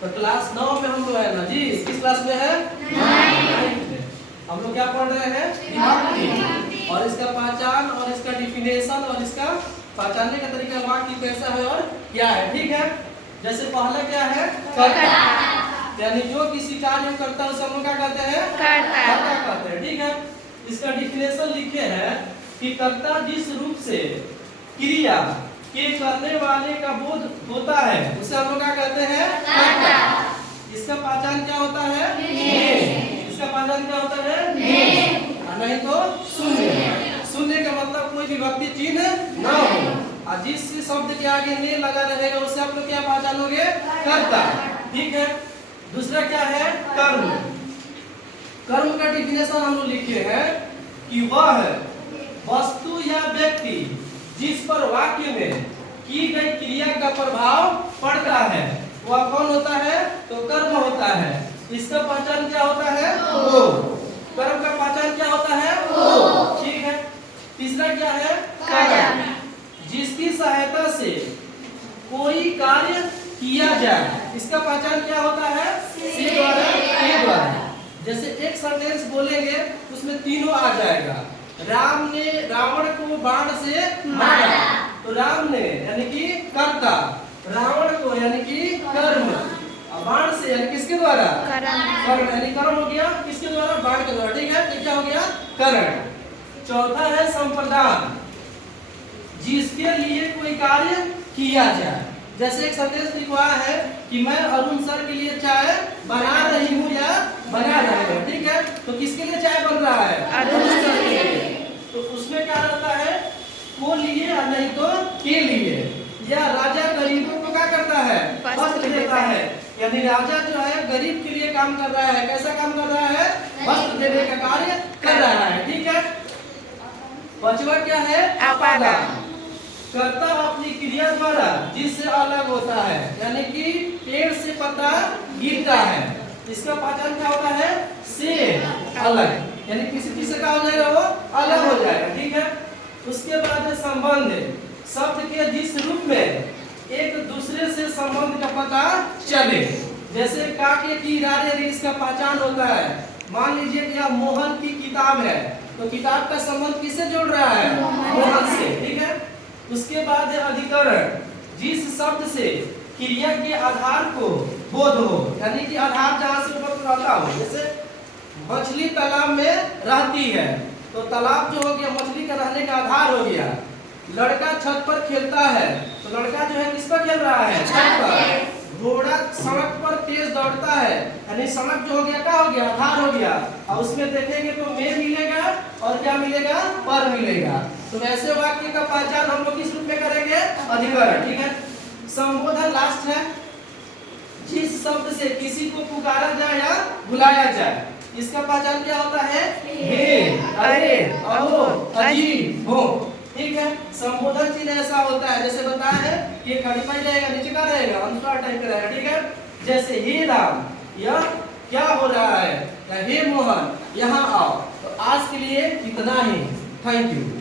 तो क्लास 9 में हम लोग है ना जी। किस क्लास में है? 9 में। हम लोग क्या पढ़ रहे हैं? विभक्ति और इसका पहचान और इसका डिफिनेशन और इसका पहचानने का तरीका वाक्य कैसा है और क्या है। ठीक है। जैसे पहला क्या है? कर्ता, यानी जो किसी कार्य को करता है उसे हम क्या कहते हैं? कर्ता कहते हैं। ठीक है। इसका डिफिनेशन लिखे है कि कर्ता जिस रूप से क्रिया के करने वाले का बोध होता है उसे हम लोग क्या कहते हैं? कर्ता। इसका पहचान क्या होता है? इसका पहचान क्या होता है? नहीं तो शून्य। शून्य का मतलब कोई विभक्ति चिन्ह न हो और जिस शब्द के आगे ने लगा रहेगा उससे आप लोग क्या पहचानोगे? कर्ता। ठीक है। दूसरा क्या है? कर्म। कर्म का डिफिनेशन हम लोग लिखे हैं कि वह वस्तु या व्यक्ति जिस पर वाक्य में की गई क्रिया का प्रभाव पड़ता है वह कौन होता है? तो कर्म होता है। इसका पहचान क्या होता है? वो। कर्म का पहचान क्या होता है? वो। ठीक है। तीसरा क्या है? कारण, जिसकी सहायता से कोई कार्य किया जाए। इसका पहचान क्या होता है? से द्वारा, के द्वारा। जैसे एक सेंटेंस बोलेंगे उसमें तीनों आ जाएगा। राम ने रावण को बाण से मारा, तो राम ने यानी कि कर्ता, रावण को यानी कि कर्म, बाण से यानी किसके द्वारा? करण, यानी कर्म हो गया किसके द्वारा? बाण के द्वारा। ठीक है। तो क्या हो गया? करण। चौथा है संप्रदान, जिसके लिए कोई कार्य किया जाए। जैसे एक सेंटेंस लिखवा है कि मैं अरुण सर के लिए चाय बना रही हूँ या बना रहा हूँ। ठीक है। तो किसके लिए चाय बन रहा है? अरुण सर के लिए। तो उसमें क्या रहता है? को लिए या नहीं तो के लिए। या राजा गरीबों को क्या करता है? वस्त्र देता है। यानी राजा जो है गरीब के लिए काम कर रहा है। कैसा काम कर रहा है? वस्त्र देने का कार्य कर रहा है। ठीक है। पांचवा क्या है? अपादान, कर्ता अपनी क्रिया द्वारा जिससे अलग होता है, यानी कि पेड़ से पत्ता गिरता है। इसका पहचान क्या होता है? से अलग, यानी किसी चीज से क्या हो जाएगा? वो अलग हो जाएगा। ठीक है। उसके बाद संबंध, शब्द के जिस रूप में एक दूसरे से संबंध का पता चले। जैसे काके की रारे रे, इसका पहचान होता है। मान लीजिए कि यह मोहन की किताब है, तो किताब का संबंध किससे जोड़ रहा है? मोहन से। ठीक है। उसके बाद है अधिकरण, जिस शब्द से क्रिया के आधार को बोध हो, यानी कि आधार जहां से ऊपर रहता हो। जैसे मछली तालाब में रहती है, तो तालाब जो हो गया मछली का रहने का आधार हो गया। लड़का छत पर खेलता है, तो लड़का जो है किस पर खेल रहा है? छत पर। घोड़ा सड़क पर तेज दौड़ता है, यानी सड़क जो हो गया क्या हो गया? आधार हो गया। और उसमें देखेंगे तो में मिलेगा और क्या मिलेगा? पर मिलेगा। तो ऐसे वाक्य का पहचान हम लोग किस रूप में करेंगे? अधिकरण। ठीक है। संबोधन लास्ट है, जिस शब्द से किसी को पुकारा जाए या बुलाया जाए। इसका पहचान क्या होता है? हे, अरे, अहो, अजी, हो। ठीक है। संबोधन चिन्ह ऐसा होता है, जैसे बताया है कि एक खड़ी पाई जाएगा, नीचे का रहेगा, अनुस्वार टाइप का रहेगा। ठीक है। जैसे हे राम, यह क्या हो रहा है? या हे मोहन, यहाँ आओ। तो आज के लिए इतना ही। Thank you.